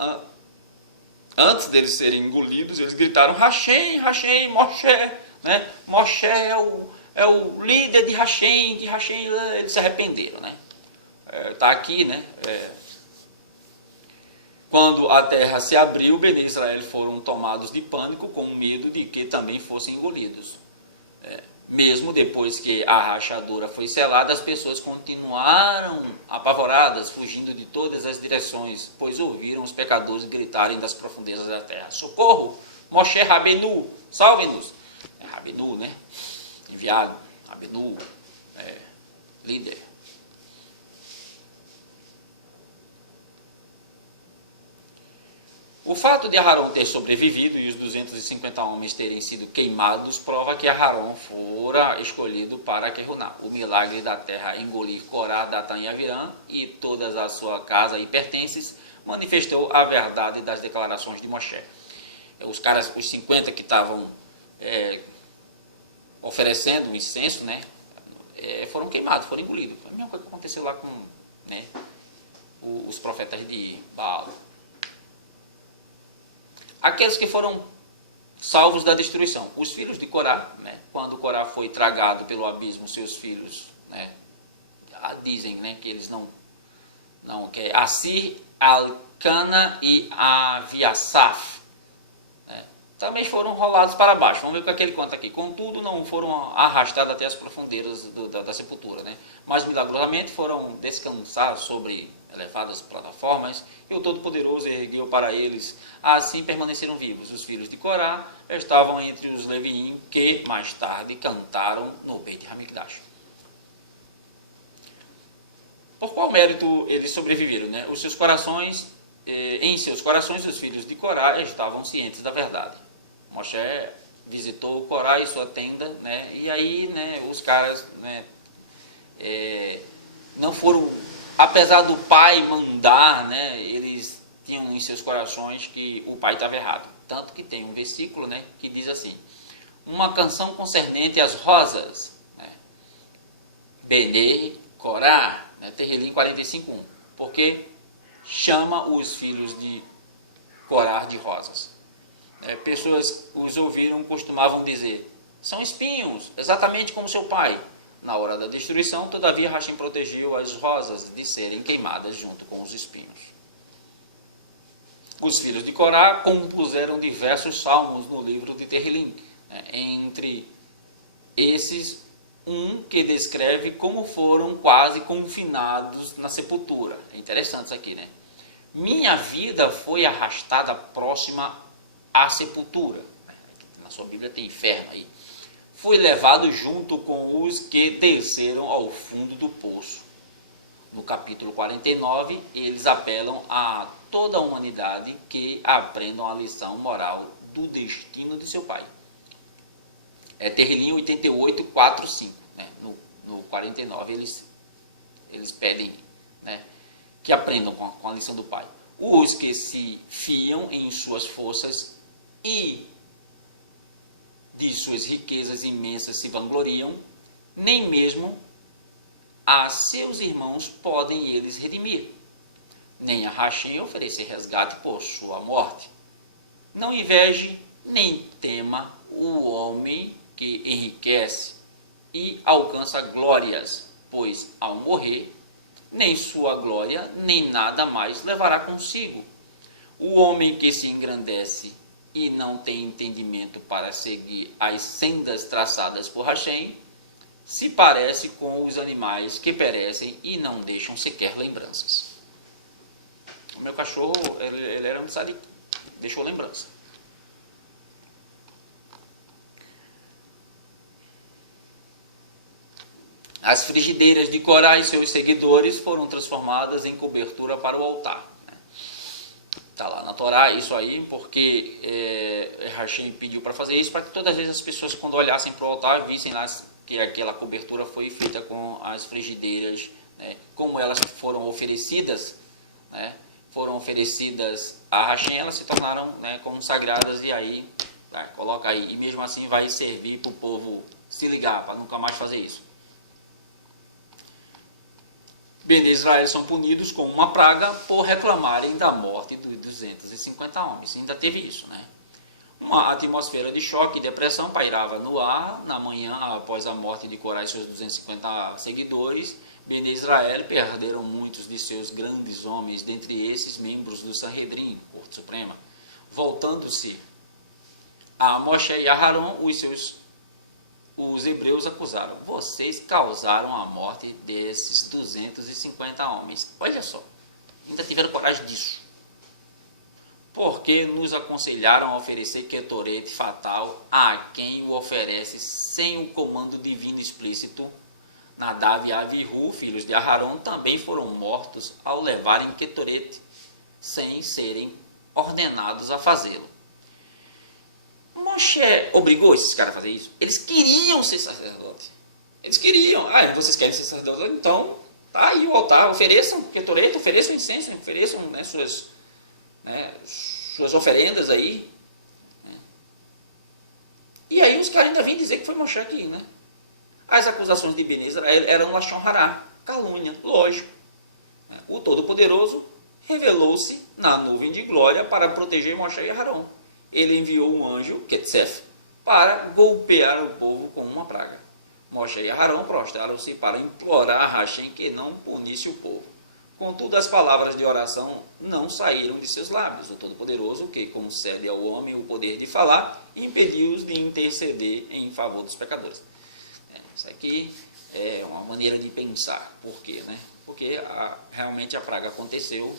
antes deles serem engolidos, eles gritaram Hashem, Hashem, Moshe, né? Moshe é o líder de Hashem, eles se arrependeram, né? Tá aqui, né? Quando a terra se abriu, Bene Israel foram tomados de pânico, com medo de que também fossem engolidos. Mesmo depois que a rachadura foi selada, as pessoas continuaram apavoradas, fugindo de todas as direções, pois ouviram os pecadores gritarem das profundezas da terra: socorro! Moshe Rabenu, salve-nos! Rabenu, né? Enviado, Rabenu, líder. O fato de Aharon ter sobrevivido e os 250 homens terem sido queimados prova que Aharon fora escolhido para Keruná. O milagre da terra engolir Corá, Datã e Avirã e toda a sua casa e pertences manifestou a verdade das declarações de Moshe. Os 50 que estavam oferecendo o incenso, né, foram queimados, foram engolidos. Foi a mesma coisa que aconteceu lá com, né, os profetas de Baal. Aqueles que foram salvos da destruição, os filhos de Corá, né? Quando Corá foi tragado pelo abismo, seus filhos, né? Dizem, né, que eles não que é Assir, Alcana e Aviasaf, né? Também foram rolados para baixo. Vamos ver o que ele conta aqui. Contudo, não foram arrastados até as profundezas da sepultura, né? Mas milagrosamente foram descansar sobre elevadas plataformas, e o Todo-Poderoso ergueu para eles. Assim permaneceram vivos. Os filhos de Corá estavam entre os Leviim que mais tarde cantaram no Beit Hamikdash. Por qual mérito eles sobreviveram, né? Em seus corações, os filhos de Corá estavam cientes da verdade. Moshe visitou Corá e sua tenda, né? E aí, né, os caras, né, não foram. Apesar do pai mandar, né, eles tinham em seus corações que o pai estava errado. Tanto que tem um versículo, né, que diz assim: uma canção concernente às rosas, né, Bene Corá, né, Terrilim 45:1, porque chama os filhos de Corá de rosas. Pessoas os ouviram, costumavam dizer: são espinhos, exatamente como seu pai. Na hora da destruição, todavia, Hashem protegeu as rosas de serem queimadas junto com os espinhos. Os filhos de Corá compuseram diversos salmos no livro de Terrilim. Entre esses, um que descreve como foram quase confinados na sepultura. É interessante isso aqui, né? Minha vida foi arrastada próxima à sepultura. Na sua Bíblia tem inferno aí. Fui levado junto com os que desceram ao fundo do poço. No capítulo 49, eles apelam a toda a humanidade que aprendam a lição moral do destino de seu pai. Terrilim 88, 4, 5. Né? No 49, eles pedem, né, que aprendam com a lição do pai. Os que se fiam em suas forças e de suas riquezas imensas se vangloriam, nem mesmo a seus irmãos podem eles redimir, nem a Hashem oferecer resgate por sua morte. Não inveje, nem tema o homem que enriquece e alcança glórias, pois ao morrer, nem sua glória, nem nada mais levará consigo. O homem que se engrandece e não tem entendimento para seguir as sendas traçadas por Hashem, se parece com os animais que perecem e não deixam sequer lembranças. O meu cachorro, ele era um sadico, deixou lembrança. As frigideiras de Corá e seus seguidores foram transformadas em cobertura para o altar. Está lá na Torá isso aí, porque Hashem pediu para fazer isso, para que todas as vezes as pessoas, quando olhassem para o altar, vissem lá que aquela cobertura foi feita com as frigideiras, né, como elas foram oferecidas, né, a Hashem, elas se tornaram, né, como sagradas, e aí, tá, coloca aí, e mesmo assim vai servir para o povo se ligar, para nunca mais fazer isso. Bene Israel são punidos com uma praga por reclamarem da morte de 250 homens. Ainda teve isso, né? Uma atmosfera de choque e depressão pairava no ar. Na manhã, após a morte de Corá e seus 250 seguidores, Bene Israel perderam muitos de seus grandes homens, dentre esses membros do Sanhedrin, Corte Suprema. Voltando-se a Moshe e a Aharon, os hebreus acusaram: vocês causaram a morte desses 250 homens. Olha só, ainda tiveram coragem disso. Porque nos aconselharam a oferecer Ketoret fatal a quem o oferece sem o comando divino explícito. Nadav e Avihu, filhos de Aharon, também foram mortos ao levarem Ketoret, sem serem ordenados a fazê-lo. Moshe obrigou esses caras a fazer isso? Eles queriam ser sacerdotes. Eles queriam. Vocês querem ser sacerdotes? Então, tá aí o altar. Ofereçam Ketoret, ofereçam incenso, ofereçam, né, suas oferendas aí. Né? E aí os caras ainda vêm dizer que foi Moshe aqui, né? As acusações de Bene Israel eram Lashon Hará, calúnia, lógico. O Todo-Poderoso revelou-se na nuvem de glória para proteger Moshe e Aharon. Ele enviou um anjo, Ketzef, para golpear o povo com uma praga. Moshe e Aharon prostraram-se para implorar a Hashem que não punisse o povo. Contudo, as palavras de oração não saíram de seus lábios. O Todo-Poderoso, que concede ao homem o poder de falar, impediu-os de interceder em favor dos pecadores. Isso aqui é uma maneira de pensar. Por quê? Né? Porque realmente a praga aconteceu,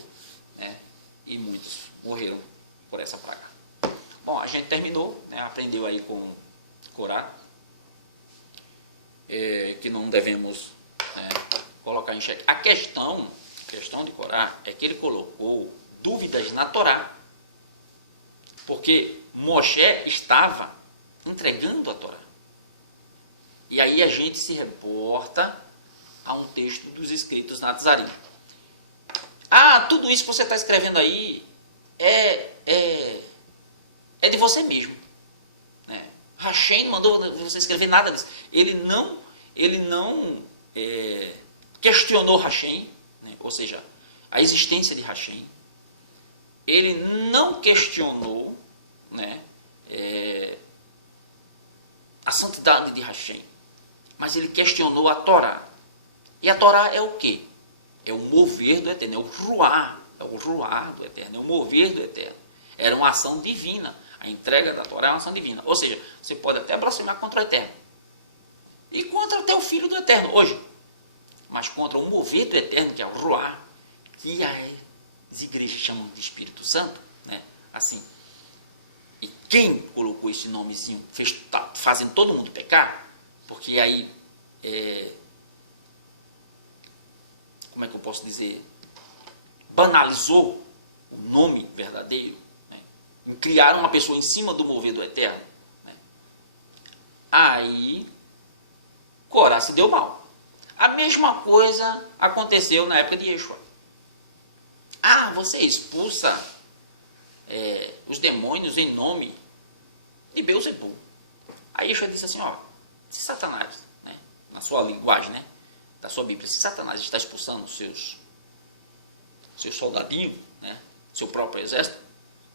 né? E muitos morreram por essa praga. Bom, a gente terminou, né? Aprendeu aí com Corá, que não devemos, né, colocar em xeque. A questão de Corá é que ele colocou dúvidas na Torá, porque Moshe estava entregando a Torá. E aí a gente se reporta a um texto dos escritos Natzarim. Tudo isso que você está escrevendo aí é de você mesmo. Né? Hashem não mandou você escrever nada disso. Ele não questionou Hashem, né? Ou seja, a existência de Hashem. Ele não questionou, né, a santidade de Hashem. Mas ele questionou a Torá. E a Torá é o quê? É o mover do Eterno, é o ruar do Eterno, é o mover do Eterno. Era uma ação divina. A entrega da Torá é uma ação divina. Ou seja, você pode até blasfemar contra o Eterno. E contra até o Filho do Eterno, hoje. Mas contra o mover do Eterno, que é o ruar, que as igrejas chamam de Espírito Santo, né? Assim. E quem colocou esse nomezinho, tá fazendo todo mundo pecar, porque aí, como é que eu posso dizer, banalizou o nome verdadeiro, né? Criaram uma pessoa em cima do mover do Eterno, né? Aí Corá se deu mal. A mesma coisa aconteceu na época de Yeshua. Você expulsa os demônios em nome de Beelzebul. Aí Yeshua disse assim, se Satanás, né, na sua linguagem, né, da sua Bíblia, se Satanás está expulsando seus soldadinhos, né, seu próprio exército,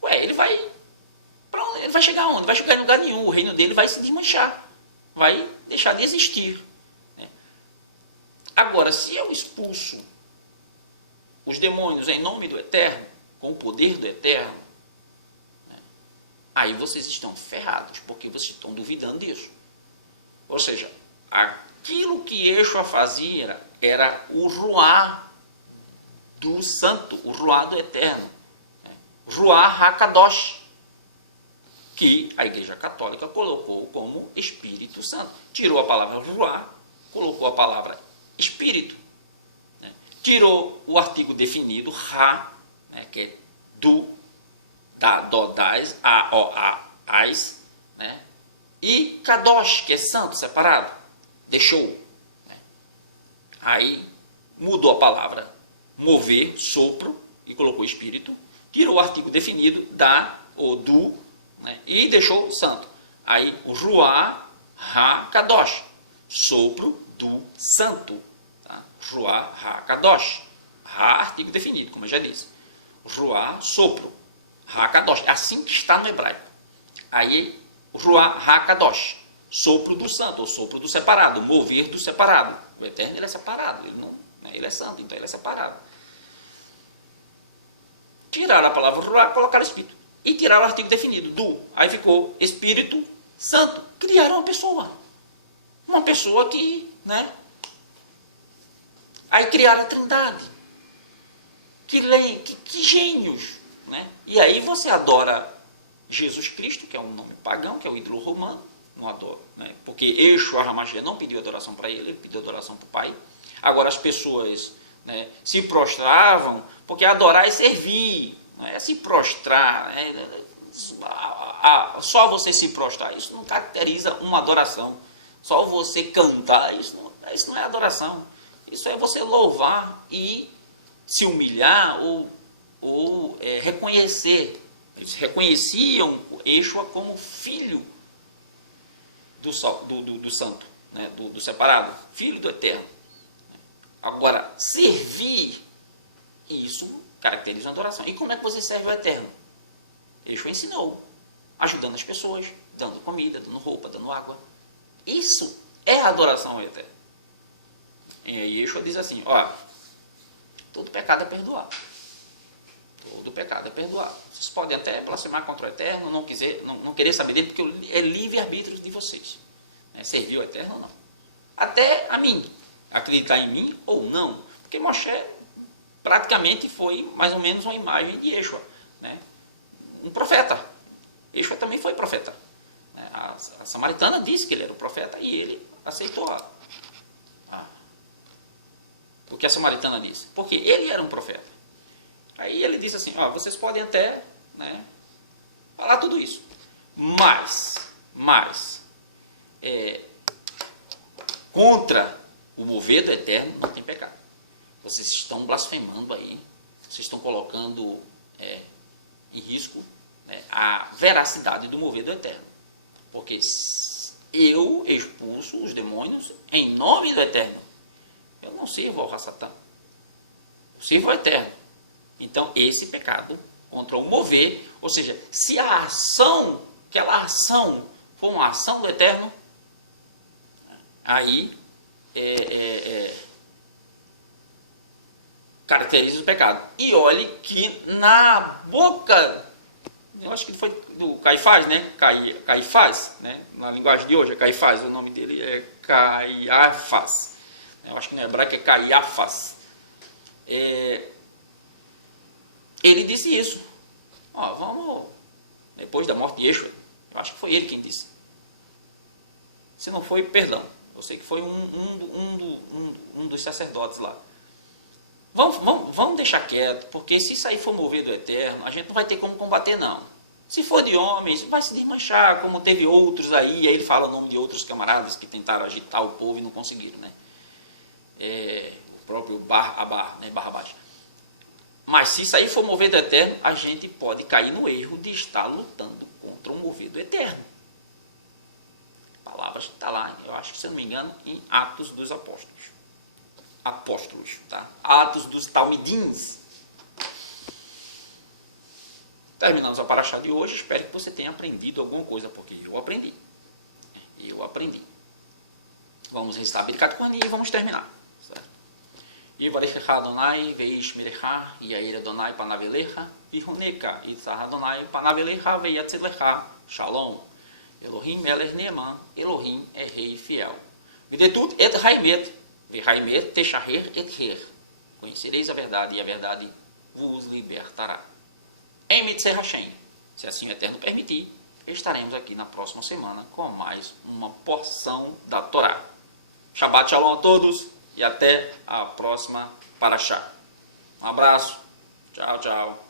ele vai para onde? Ele vai chegar onde? Vai chegar em lugar nenhum. O reino dele vai se desmanchar, vai deixar de existir. Né? Agora, se eu expulso os demônios em nome do Eterno, com o poder do Eterno, né, aí vocês estão ferrados, porque vocês estão duvidando disso. Ou seja, aquilo que Yeshua fazia era o ruar do santo, o ruar do eterno, né? Ruar HaKadosh, que a Igreja Católica colocou como Espírito Santo. Tirou a palavra ruar, colocou a palavra Espírito, né? Tirou o artigo definido, Ra, né? Que é do, da, do, das, a, o, as, né? E Kadosh, que é santo, separado, deixou. Né? Aí mudou a palavra mover, sopro, e colocou espírito, tirou o artigo definido, da ou do, né? E deixou santo. Aí o Ruá, Ha, Kadosh, sopro do santo. Tá? Ruach HaKadosh. Ra, artigo definido, como eu já disse. Ruach, sopro. HaKadosh. É assim que está no hebraico. Aí, Ruach HaKadosh. Sopro do santo, ou sopro do separado, mover do separado. O Eterno, ele é separado, ele é santo, então ele é separado. Tiraram a palavra Ruach, colocaram Espírito. E tiraram o artigo definido, do. Aí ficou Espírito Santo. Criaram uma pessoa. Uma pessoa que, Aí criaram a Trindade. Que gênios, E aí você adora Jesus Cristo, que é um nome pagão, que é o ídolo romano. Não adora, porque Yeshua HaMashiach não pediu adoração para ele pediu adoração para o Pai. Agora as pessoas se prostravam, porque adorar é servir, não é se prostrar. Só você se prostrar, isso não caracteriza uma adoração. Só você cantar, isso não é adoração. Isso é você louvar e se humilhar ou reconhecer. Eles reconheciam Yeshua como filho do santo, do separado, filho do eterno. Agora, servir, isso caracteriza uma adoração. E como é que você serve o eterno? Yeshua ensinou, ajudando as pessoas, dando comida, dando roupa, dando água. Isso é adoração ao eterno. E aí Yeshua diz assim, todo pecado é perdoado. Todo pecado é perdoado. Vocês podem até blasfemar contra o Eterno, não querer saber dele, porque é livre-arbítrio de vocês. Servir o Eterno ou não. Até a mim. Acreditar em mim ou não. Porque Moshe praticamente foi mais ou menos uma imagem de Yeshua. Um profeta. Yeshua também foi profeta. A samaritana disse que ele era o profeta e ele aceitou o que a samaritana disse. Porque ele era um profeta. Aí ele disse assim, vocês podem até falar tudo isso, mas contra o mover do eterno não tem pecado. Vocês estão blasfemando aí, vocês estão colocando em risco a veracidade do mover do eterno, porque eu expulso os demônios em nome do eterno. Eu não sirvo ao Satã, eu sirvo ao eterno. Então, esse pecado contra o mover, ou seja, se aquela ação for uma ação do eterno, aí caracteriza o pecado. E olhe que na boca, eu acho que foi do Caifás, Caifás, na linguagem de hoje é Caifás, o nome dele é Caiafás. Eu acho que no hebraico é Caiafás. Ele disse isso. Vamos, depois da morte de Yeshua, eu acho que foi ele quem disse. Se não foi, perdão. Eu sei que foi um dos sacerdotes lá. Vamos deixar quieto, porque se isso aí for mover do eterno, a gente não vai ter como combater, não. Se for de homens, vai se desmanchar, como teve outros aí ele fala o nome de outros camaradas que tentaram agitar o povo e não conseguiram, o próprio Barrabás. Mas se isso aí for mover do eterno, a gente pode cair no erro de estar lutando contra um mover do eterno. A palavra está lá, eu acho que, se eu não me engano, em Atos dos Apóstolos. Tá? Atos dos Talmidins. Terminamos a paraxá de hoje. Espero que você tenha aprendido alguma coisa, porque eu aprendi. Vamos recitar Birkat Kohanim e vamos terminar. Yivarechecha Adonai veishmerecha Yair Adonai panavelecha Vihuneka Yitzhar Adonai panavelecha veyatzilecha Shalom Elohim Melech Neeman Elohim é rei fiel Videtut et haimet Vehaimet techaher et her Conhecereis a verdade e a verdade vos libertará. Em Mitzvah Hashem, se assim o Eterno permitir, estaremos aqui na próxima semana com mais uma porção da Torá. Shabbat Shalom a todos e até a próxima paraxá. Um abraço. Tchau, tchau.